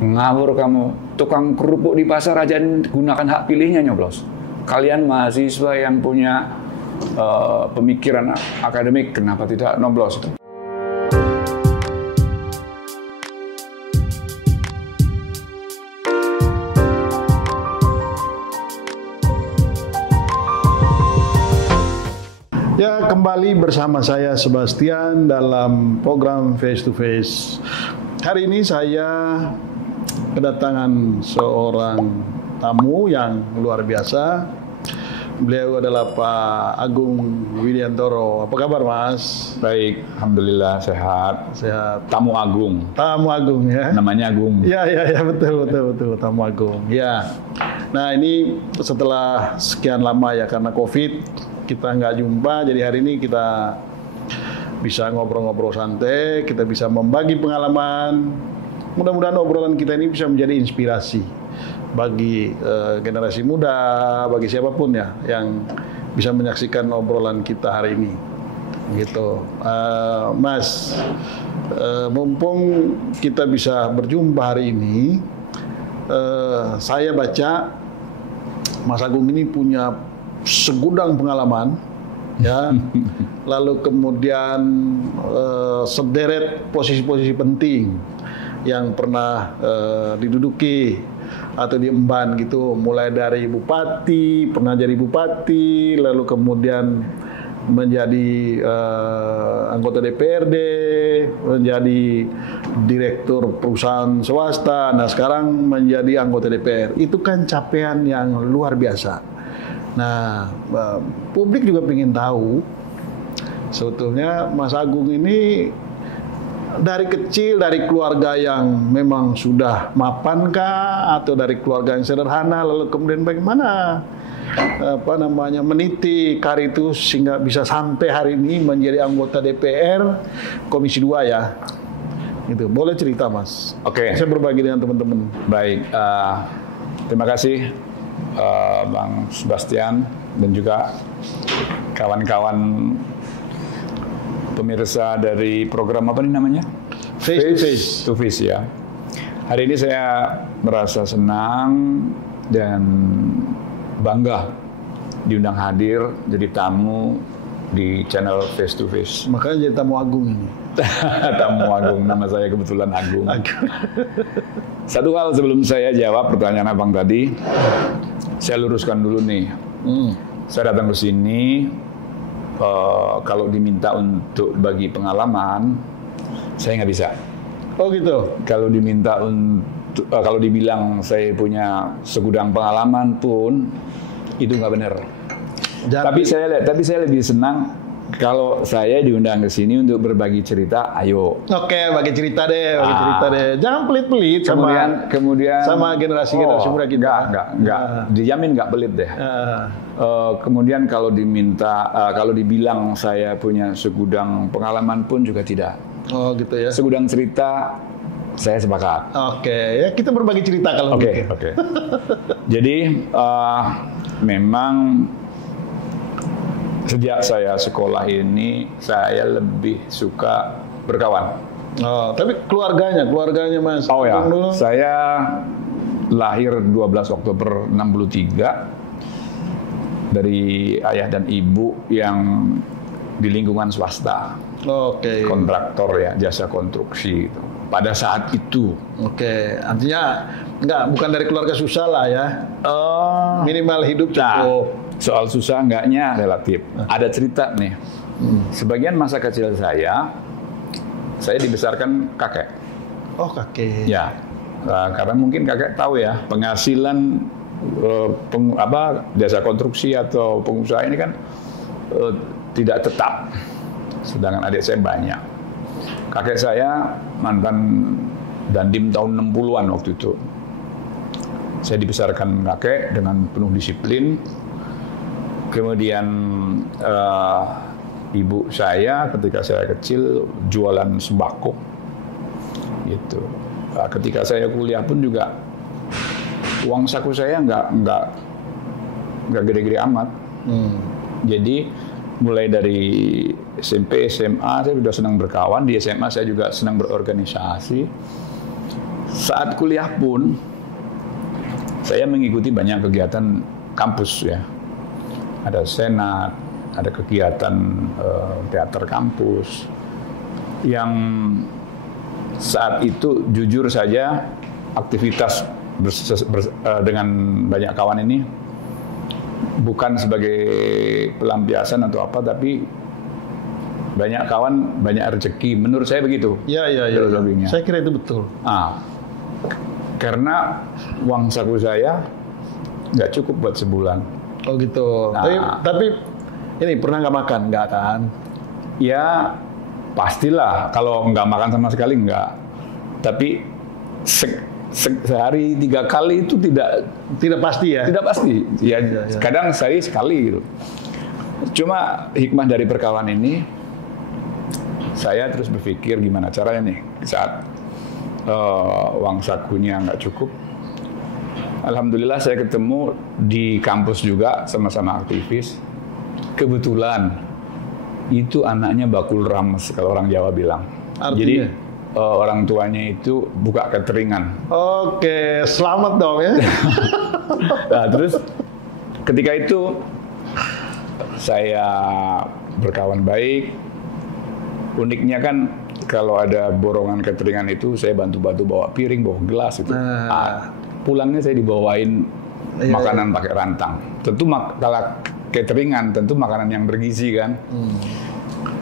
Ngawur kamu. Tukang kerupuk di pasar aja gunakan hak pilihnya nyoblos. Kalian mahasiswa yang punya pemikiran akademik, kenapa tidak nyoblos? Ya, kembali bersama saya Sebastian dalam program Face to Face. Hari ini saya kedatangan seorang tamu yang luar biasa. Beliau adalah Pak Agung Widiantoro. Apa kabar, Mas? Baik, alhamdulillah sehat. Sehat. Tamu Agung. Tamu Agung ya. Namanya Agung. Ya, betul Tamu Agung. Ya. Nah, ini setelah sekian lama ya karena Covid kita nggak jumpa, jadi hari ini kita bisa ngobrol-ngobrol santai, kita bisa membagi pengalaman. Mudah-mudahan obrolan kita ini bisa menjadi inspirasi bagi generasi muda, bagi siapapun ya yang bisa menyaksikan obrolan kita hari ini. Gitu, Mas. Mumpung kita bisa berjumpa hari ini, saya baca Mas Agung ini punya segudang pengalaman, ya, lalu kemudian sederet posisi-posisi penting yang pernah diduduki atau diemban gitu, mulai dari bupati, pernah jadi bupati, lalu kemudian menjadi anggota DPRD, menjadi direktur perusahaan swasta, nah sekarang menjadi anggota DPR. Itu kan capaian yang luar biasa. Nah, publik juga ingin tahu sebetulnya Mas Agung ini dari kecil, dari keluarga yang memang sudah mapan kah, atau dari keluarga yang sederhana, lalu kemudian bagaimana meniti karir itu sehingga bisa sampai hari ini menjadi anggota DPR Komisi 2 ya. Gitu. Boleh cerita, Mas? Oke. Saya berbagi dengan teman-teman. Baik, terima kasih Bang Sebastian dan juga kawan-kawan pemirsa dari program apa nih namanya? Face to Face ya. Hari ini saya merasa senang dan bangga diundang hadir jadi tamu di channel Face to Face. Makanya jadi tamu Agung ini. Tamu Agung, nama saya kebetulan Agung. Satu hal sebelum saya jawab pertanyaan abang tadi, saya luruskan dulu nih. Saya datang ke sini kalau diminta untuk bagi pengalaman, saya nggak bisa. Oh gitu. Kalau diminta untuk, kalau dibilang saya punya segudang pengalaman pun itu nggak benar. Tapi saya lebih senang kalau saya diundang ke sini untuk berbagi cerita, ayo. Oke, bagi cerita deh, Jangan pelit-pelit kemudian sama generasi muda kita. Enggak. Dijamin nggak pelit deh. Kemudian kalau dibilang saya punya segudang pengalaman pun juga tidak. Oh gitu ya. Segudang cerita saya sepakat. Oke, ya kita berbagi cerita kalau gitu. Oke. Jadi memang sejak saya sekolah ini, saya lebih suka berkawan. Oh, tapi keluarganya Mas. Oh ya, saya lahir 12 Oktober 63 dari ayah dan ibu yang di lingkungan swasta. Oke. Kontraktor ya, jasa konstruksi gitu. Pada saat itu. Oke, artinya bukan dari keluarga susah lah ya. Minimal hidup cukup. Soal susah enggaknya relatif. Ada cerita nih. Sebagian masa kecil saya dibesarkan kakek. Oh kakek. Ya, karena mungkin kakek tahu ya penghasilan jasa konstruksi atau pengusaha ini kan tidak tetap. Sedangkan adik saya banyak. Kakek saya mantan dandim tahun 60-an waktu itu. Saya dibesarkan kakek dengan penuh disiplin. Kemudian ibu saya ketika saya kecil jualan sembako, gitu. Ketika saya kuliah pun juga uang saku saya nggak gede-gede amat. Jadi mulai dari SMP, SMA saya sudah senang berkawan. Di SMA saya juga senang berorganisasi. saat kuliah pun saya mengikuti banyak kegiatan kampus ya. Ada senat, ada kegiatan teater kampus yang saat itu jujur saja aktivitas dengan banyak kawan ini bukan sebagai pelampiasan atau apa, tapi banyak kawan banyak rezeki. Menurut saya begitu. Iya. Saya kira itu betul. Karena uang saku saya nggak cukup buat sebulan. Oh gitu. Tapi ini pernah nggak makan? Nggak kan? Ya pastilah. Kalau nggak makan sama sekali nggak. Tapi sehari 3 kali itu tidak pasti ya? Tidak pasti. Ya. Kadang sehari sekali gitu. Cuma hikmah dari perkawan ini, saya terus berpikir gimana caranya nih saat uang sakunya nggak cukup. Alhamdulillah saya ketemu di kampus juga sama-sama aktivis. Kebetulan itu anaknya bakul rames kalau orang Jawa bilang. Artinya? Jadi orang tuanya itu buka cateringan. Oke, selamat dong ya. Nah, terus ketika itu saya berkawan baik. Uniknya kan kalau ada borongan cateringan itu saya bantu-bantu bawa piring, bawa gelas itu. Pulangnya saya dibawain makanan pakai rantang. Tentu kalau cateringan tentu makanan yang bergizi kan.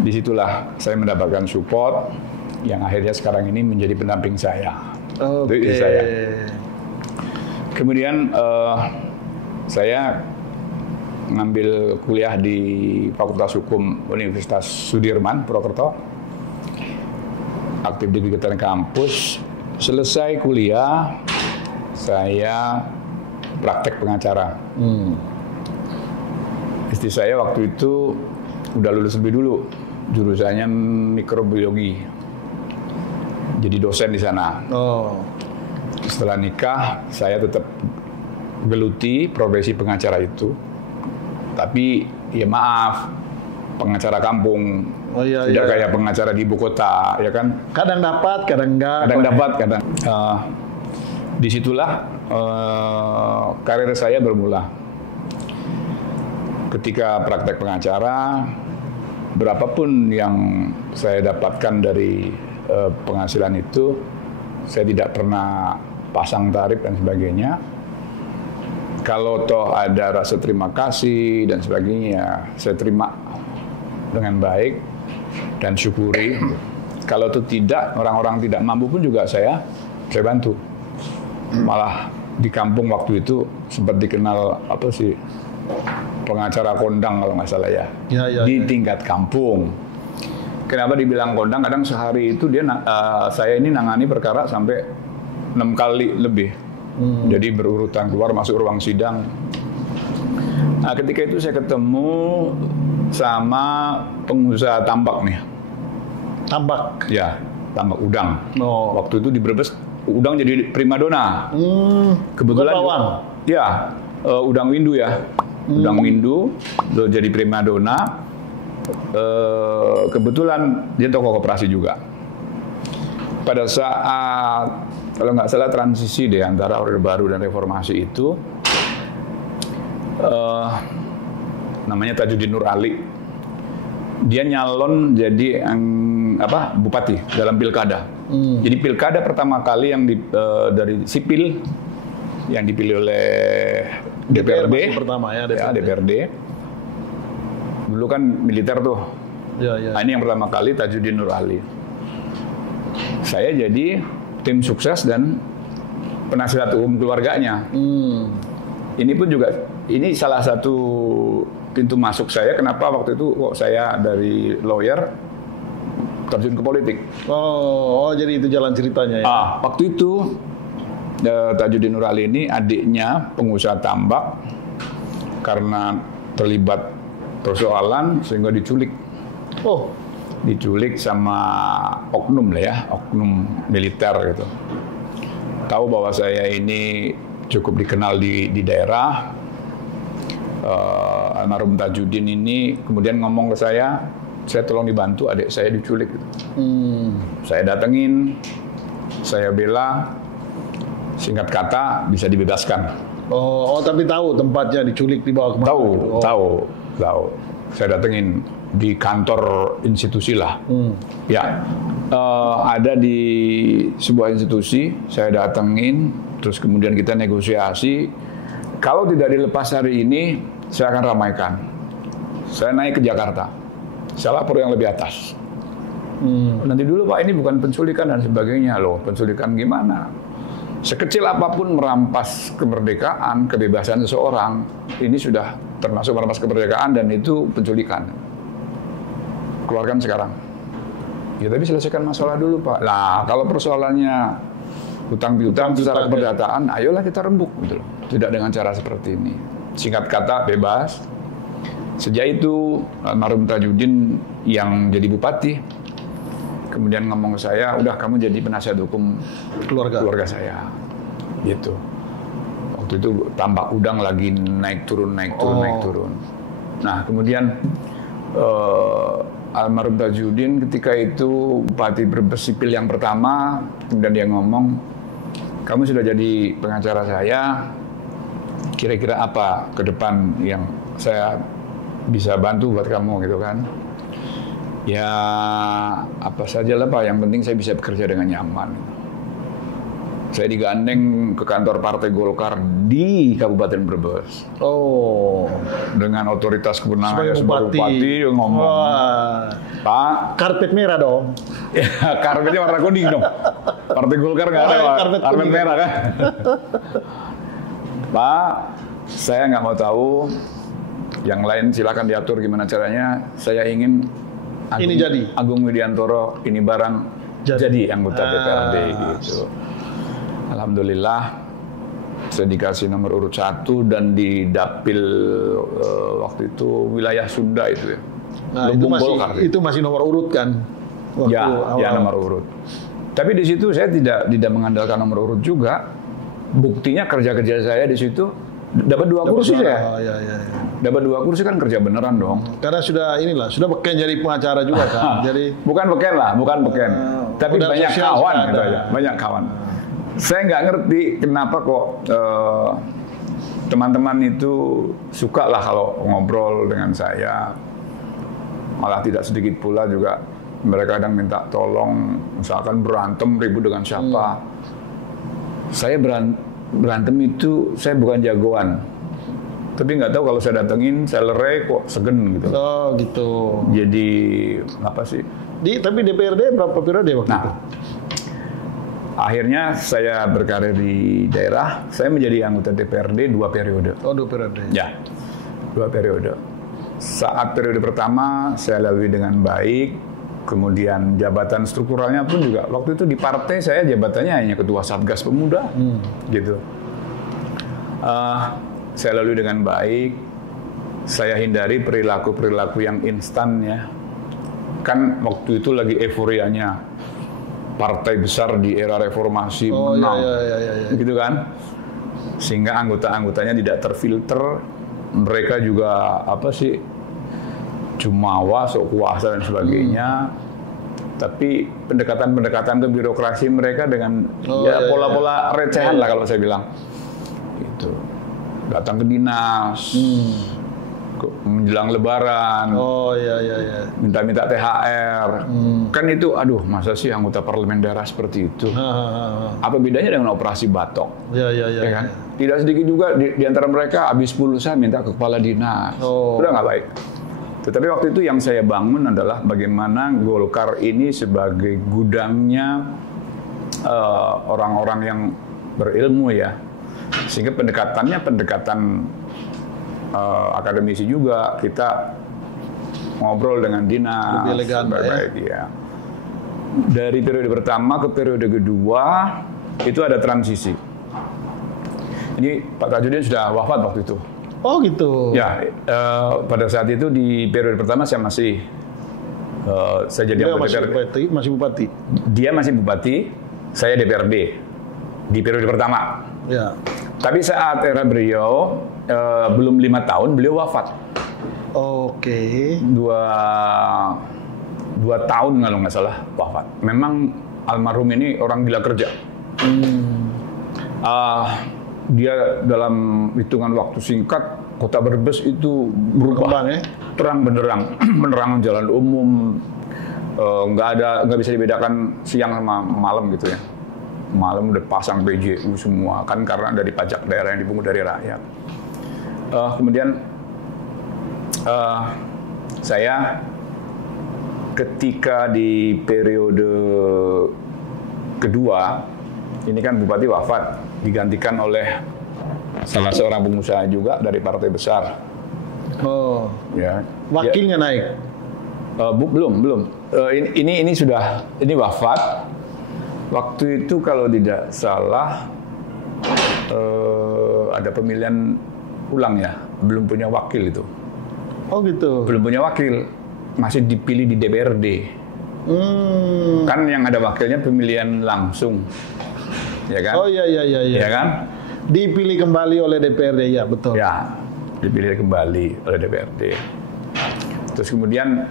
Disitulah saya mendapatkan support yang akhirnya sekarang ini menjadi pendamping saya. Oke. Kemudian saya ngambil kuliah di Fakultas Hukum Universitas Sudirman, Purwokerto. Aktif di kegiatan kampus. Selesai kuliah, saya praktek pengacara. Istri saya waktu itu udah lulus lebih dulu, jurusannya mikrobiologi. Jadi dosen di sana. Setelah nikah, saya tetap geluti profesi pengacara itu. Tapi ya maaf, pengacara kampung. Tidak kayak pengacara di ibu kota, ya kan? Kadang dapat, kadang enggak. Kadang dapat, kadang. Disitulah karir saya bermula. Ketika praktek pengacara, berapapun yang saya dapatkan dari penghasilan itu, saya tidak pernah pasang tarif dan sebagainya. Kalau toh ada rasa terima kasih dan sebagainya, saya terima dengan baik dan syukuri. Kalau itu tidak, orang-orang tidak mampu pun juga saya bantu. Malah di kampung waktu itu sempat dikenal apa sih, pengacara kondang kalau nggak salah ya, di tingkat kampung. Kenapa dibilang kondang? Kadang sehari itu saya ini nangani perkara sampai 6 kali lebih. Jadi berurutan keluar masuk ruang sidang. Nah, ketika itu saya ketemu sama pengusaha tambak nih. Tambak? Ya, tambak udang. Waktu itu di Brebes udang jadi primadona. Kebetulan bawang. Ya, udang windu ya. Udang windu jadi primadona. Kebetulan dia tokoh koperasi juga. Pada saat kalau nggak salah transisi deh antara Orde Baru dan Reformasi itu, namanya Tajuddin Nur Ali. Dia nyalon jadi bupati dalam pilkada. Jadi pilkada pertama kali yang dari sipil yang dipilih oleh DPRD. Pertama ya, DPRD. Dulu kan militer tuh. Nah, ini yang pertama kali Tajuddin Nur Ali. Saya jadi tim sukses dan penasihat hukum keluarganya. Ini pun juga salah satu pintu masuk saya. Kenapa waktu itu kok saya dari lawyer terjun ke politik? Jadi itu jalan ceritanya ya. Waktu itu Tajuddin Nur Ali ini adiknya pengusaha tambak, karena terlibat persoalan sehingga diculik. Diculik sama oknum lah ya, oknum militer gitu. Tahu bahwa saya ini cukup dikenal di daerah. Almarhum Tajuddin ini kemudian ngomong ke saya tolong dibantu adik saya diculik gitu. Saya datengin, saya bela, Singkat kata bisa dibebaskan. Oh, tapi tahu tempatnya diculik dibawa kemana? Tahu. Saya datengin di kantor institusi lah. Ya, ada di sebuah institusi, saya datengin, terus kemudian kita negosiasi. Kalau tidak dilepas hari ini, saya akan ramaikan. Saya naik ke Jakarta, saya lapor yang lebih atas. Nanti dulu Pak, ini bukan penculikan dan sebagainya loh. Penculikan gimana? Sekecil apapun merampas kemerdekaan, kebebasan seseorang, ini sudah termasuk merampas kemerdekaan dan itu penculikan. Keluarkan sekarang. Ya tapi selesaikan masalah dulu Pak. Nah kalau persoalannya hutang piutang secara keperdataan, ayolah kita rembuk gitu loh. Tidak dengan cara seperti ini. Singkat kata bebas. Sejak itu almarhum Tajudin yang jadi bupati, kemudian ngomong ke saya, udah kamu jadi penasihat hukum keluarga saya, gitu. Waktu itu tambak udang lagi naik turun. Nah kemudian almarhum Tajudin ketika itu bupati Brebes sipil yang pertama, kemudian dia ngomong, kamu sudah jadi pengacara saya, kira-kira apa ke depan yang saya bisa bantu buat kamu gitu kan? Ya apa saja lah Pak, yang penting saya bisa bekerja dengan nyaman. Saya digandeng ke kantor Partai Golkar di Kabupaten Brebes. Oh, dengan otoritas kewenangan sebagai bupati ngomong, wah. Pak, Karpet merah dong. Ya, karpetnya warna kuning dong. Partai Golkar nggak ada karpet merah kan? Pak, saya nggak mau tahu. Yang lain silakan diatur gimana caranya. Saya ingin Agung Widiantoro ini barang jadi anggota DPRD gitu. Alhamdulillah saya dikasih nomor urut 1 dan di dapil waktu itu wilayah Sunda itu ya. Nah, itu masih nomor urut kan? Ya nomor urut. Tapi di situ saya tidak mengandalkan nomor urut juga. Buktinya kerja saya di situ dapat 2 kursi saya. Dapat 2 kursi kan kerja beneran dong. Karena sudah beken jadi pengacara juga kan. Jadi bukan beken. Tapi banyak kawan gitu aja. Banyak kawan. Saya nggak ngerti kenapa kok teman-teman itu suka lah kalau ngobrol dengan saya. Malah tidak sedikit pula juga mereka kadang minta tolong, misalkan berantem ribut dengan siapa. Saya berantem itu saya bukan jagoan. Tapi nggak tahu kalau saya datengin, saya lerai kok segen gitu. Oh gitu. Jadi apa sih? Tapi DPRD berapa periode waktu itu? Akhirnya saya berkarir di daerah, saya menjadi anggota DPRD 2 periode. Oh 2 periode. Ya, 2 periode. Saat periode pertama saya lalui dengan baik, kemudian jabatan strukturalnya pun juga. Waktu itu di partai saya jabatannya hanya ketua Satgas Pemuda, gitu. Saya lalui dengan baik, saya hindari perilaku-perilaku yang instan ya. Kan waktu itu lagi euforianya partai besar di era reformasi menang, gitu kan. Sehingga anggota-anggotanya tidak terfilter, mereka juga jumawa, sok kuasa dan sebagainya. Tapi pendekatan ke birokrasi mereka dengan pola-pola recehan lah kalau saya bilang. Gitu. Datang ke dinas, menjelang lebaran, minta-minta THR, kan itu, aduh masa sih anggota parlemen daerah seperti itu? Apa bedanya dengan operasi batok? Ya kan? Tidak sedikit juga di antara mereka habis pulsa minta ke kepala dinas, udah nggak baik. Tetapi waktu itu yang saya bangun adalah bagaimana Golkar ini sebagai gudangnya orang-orang yang berilmu ya. Sehingga pendekatan akademisi juga, kita ngobrol dengan dinas lebih elegan baik ya. Dari periode pertama ke periode kedua itu ada transisi. Ini Pak Tajudin sudah wafat waktu itu. Oh gitu. Ya, pada saat itu di periode pertama saya masih saya jadi anggota DPRD. Masih bupati. Dia masih bupati, saya DPRD di periode pertama. Ya. Tapi saat era beliau belum 5 tahun beliau wafat. Oke. 2 tahun kalau nggak salah wafat. Memang almarhum ini orang gila kerja. Dia dalam hitungan waktu singkat, kota Brebes itu berubah, Kembang, ya? terang benderang, penerangan jalan umum, nggak bisa dibedakan siang sama malam gitu ya. Malam udah pasang PJU semua, kan karena dari pajak daerah yang dipungut dari rakyat. Kemudian saya ketika di periode kedua, ini kan bupati wafat, digantikan oleh salah seorang pengusaha juga dari partai besar. Oh, Ya, wakilnya naik. belum. Ini sudah, ini wafat. Waktu itu kalau tidak salah ada pemilihan ulang ya, belum punya wakil itu. Oh gitu. Belum punya wakil, masih dipilih di DPRD. Kan yang ada wakilnya pemilihan langsung, ya kan? Oh iya. Ya kan? Dipilih kembali oleh DPRD, ya betul. Ya, dipilih kembali oleh DPRD. Terus kemudian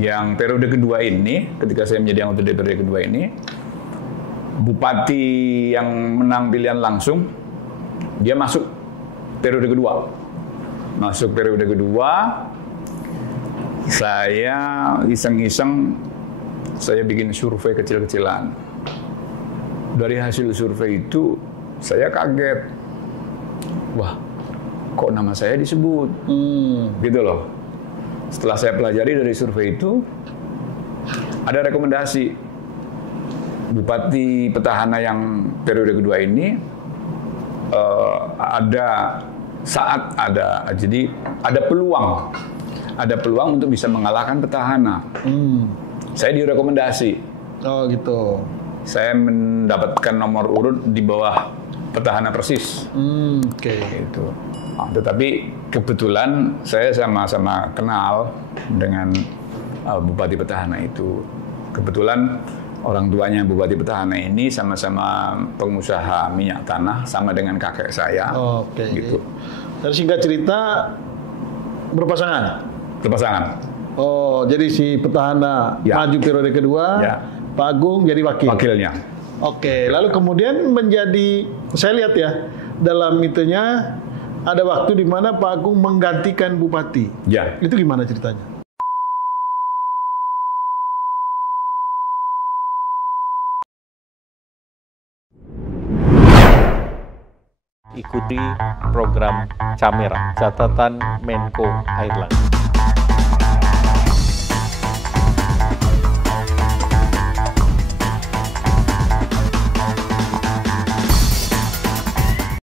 yang periode kedua ini, ketika saya menjadi anggota DPRD kedua ini, bupati yang menang pilihan langsung, dia masuk periode kedua. Masuk periode kedua, saya iseng-iseng, saya bikin survei kecil-kecilan. Dari hasil survei itu, saya kaget. Wah, kok nama saya disebut? Gitu loh. Setelah saya pelajari dari survei itu, ada rekomendasi bupati petahana yang periode kedua ini jadi ada peluang untuk bisa mengalahkan petahana. Saya direkomendasi. Oh gitu. Saya mendapatkan nomor urut di bawah petahana persis. Oke. Gitu. Tetapi kebetulan saya sama-sama kenal dengan bupati petahana itu. Kebetulan orang tuanya bupati petahana ini sama-sama pengusaha minyak tanah, sama dengan kakek saya. Oke. Gitu. Dan singkat cerita, berpasangan? Berpasangan. Oh, jadi si petahana maju periode kedua, Pak Agung jadi wakil. Wakilnya. Oke, lalu kemudian menjadi, saya lihat ya, dalam itunya ada waktu di mana Pak Agung menggantikan bupati. Ya. Itu gimana ceritanya? Ikuti program Camera, catatan Menko Airlangga.